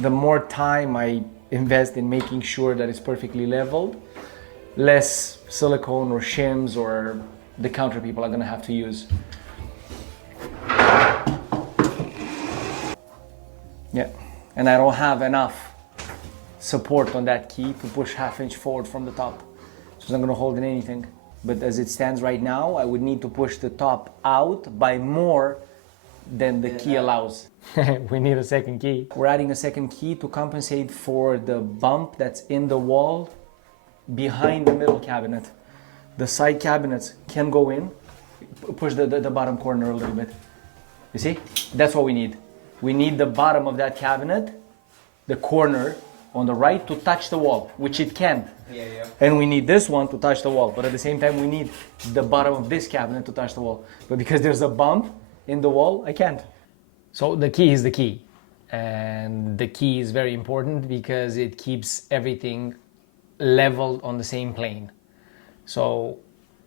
the more time I invest in making sure that it's perfectly leveled, less silicone or shims or the counter people are gonna have to use. Yeah, and I don't have enough support on that key to push ½ inch forward from the top. So it's not gonna hold in anything. But as it stands right now, I would need to push the top out by more than the key allows. We need a second key. We're adding a second key to compensate for the bump that's in the wall behind the middle cabinet. The side cabinets can go in. Push the bottom corner a little bit. You see? That's what we need. We need the bottom of that cabinet, the corner on the right, to touch the wall, which it can. Yeah. And we need this one to touch the wall, but at the same time we need the bottom of this cabinet to touch the wall. But because there's a bump in the wall, I can't. So the key is the key. And the key is very important because it keeps everything leveled on the same plane. So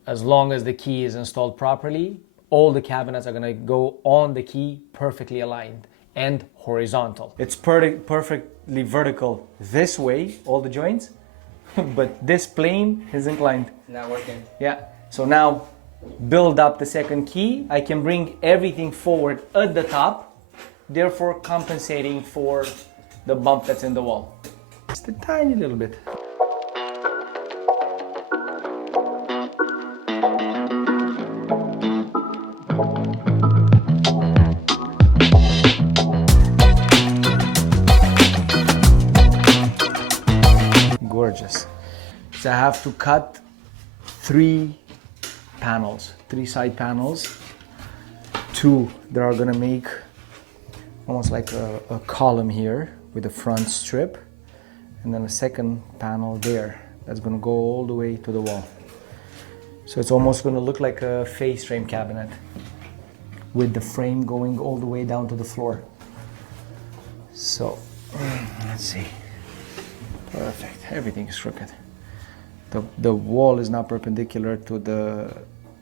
as long as the key is installed properly, all the cabinets are gonna go on the key perfectly aligned and horizontal. It's perfectly vertical this way, all the joints, but this plane is inclined. Not working. Yeah, so now build up the second key. I can bring everything forward at the top, therefore compensating for the bump that's in the wall. Just a tiny little bit. Gorgeous. So I have to cut 3 panels, 3 side panels, 2 that are gonna make almost like a column here with a front strip, and then a second panel there that's gonna go all the way to the wall. So it's almost gonna look like a face frame cabinet with the frame going all the way down to the floor. So let's see. Perfect. Everything is crooked. The wall is not perpendicular to the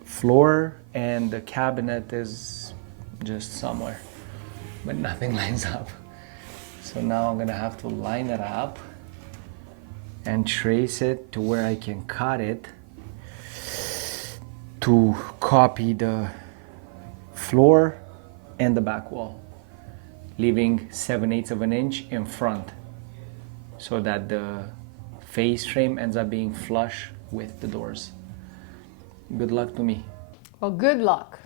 floor, and the cabinet is just somewhere, but nothing lines up. So now I'm gonna have to line it up and trace it to where I can cut it to copy the floor and the back wall, leaving 7/8 of an inch in front, so that the face frame ends up being flush with the doors. Good luck to me. Well, good luck.